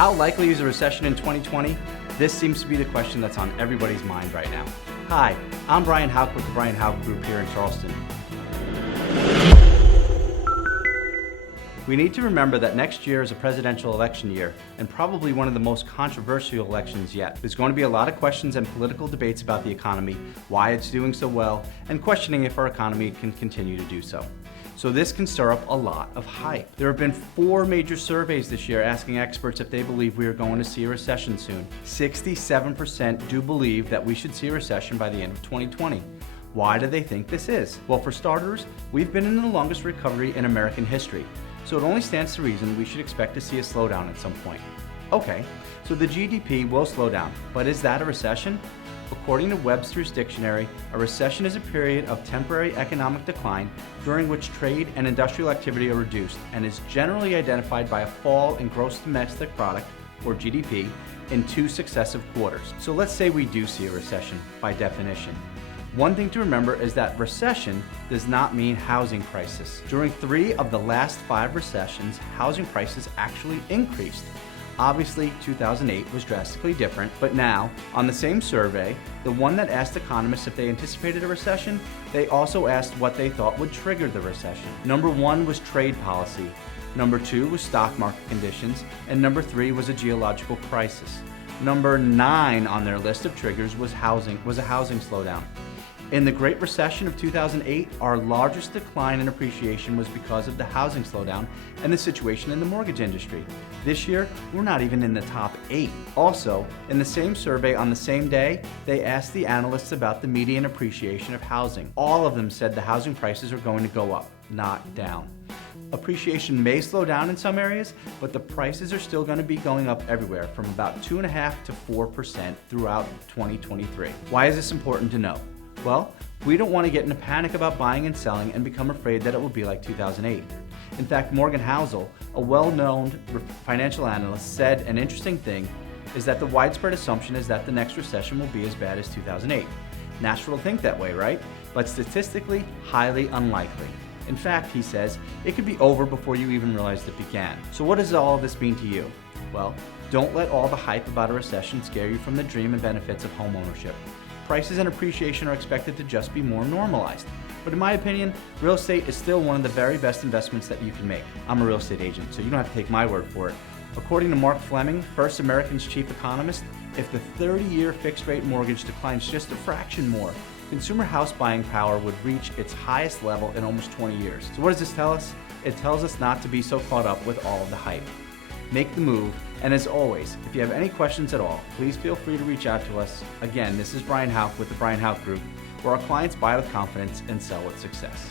How likely is a recession in 2020? This seems to be the question that's on everybody's mind right now. Hi, I'm Brian Houck with the Brian Houck Group here in Charleston. We need to remember that next year is a presidential election year and probably one of the most controversial elections yet. There's going to be a lot of questions and political debates about the economy, why it's doing so well, and questioning if our economy can continue to do so. So this can stir up a lot of hype. There have been 4 major surveys this year asking experts if they believe we are going to see a recession soon. 67% do believe that we should see a recession by the end of 2020. Why do they think this is? Well, for starters, we've been in the longest recovery in American history, so it only stands to reason we should expect to see a slowdown at some point. Okay, so the GDP will slow down, but is that a recession? According to Webster's dictionary, a recession is a period of temporary economic decline during which trade and industrial activity are reduced and is generally identified by a fall in gross domestic product, or GDP, in 2 successive quarters. So let's say we do see a recession by definition. One thing to remember is that recession does not mean housing crisis. During 3 of the last 5 recessions, housing prices actually increased. Obviously, 2008 was drastically different, but now, on the same survey, the one that asked economists if they anticipated a recession, they also asked what they thought would trigger the recession. Number 1 was trade policy, number 2 was stock market conditions, and number 3 was a geological crisis. Number 9 on their list of triggers was a housing slowdown. In the Great Recession of 2008, our largest decline in appreciation was because of the housing slowdown and the situation in the mortgage industry. This year, we're not even in the top 8. Also, in the same survey on the same day, they asked the analysts about the median appreciation of housing. All of them said the housing prices are going to go up, not down. Appreciation may slow down in some areas, but the prices are still going to be going up everywhere from about 2.5% to 4% throughout 2023. Why is this important to know? Well, we don't want to get in a panic about buying and selling and become afraid that it will be like 2008. In fact, Morgan Housel, a well-known financial analyst, said an interesting thing is that the widespread assumption is that the next recession will be as bad as 2008. Natural to think that way, right? But statistically, highly unlikely. In fact, he says, it could be over before you even realized it began. So what does all of this mean to you? Well, don't let all the hype about a recession scare you from the dream and benefits of homeownership. Prices and appreciation are expected to just be more normalized. But in my opinion, real estate is still one of the very best investments that you can make. I'm a real estate agent, so you don't have to take my word for it. According to Mark Fleming, First American's chief economist, if the 30-year fixed-rate mortgage declines just a fraction more, consumer house buying power would reach its highest level in almost 20 years. So what does this tell us? It tells us not to be so caught up with all of the hype. Make the move, and as always, if you have any questions at all, please feel free to reach out to us. Again, this is Brian Houck with the Brian Houck Group, where our clients buy with confidence and sell with success.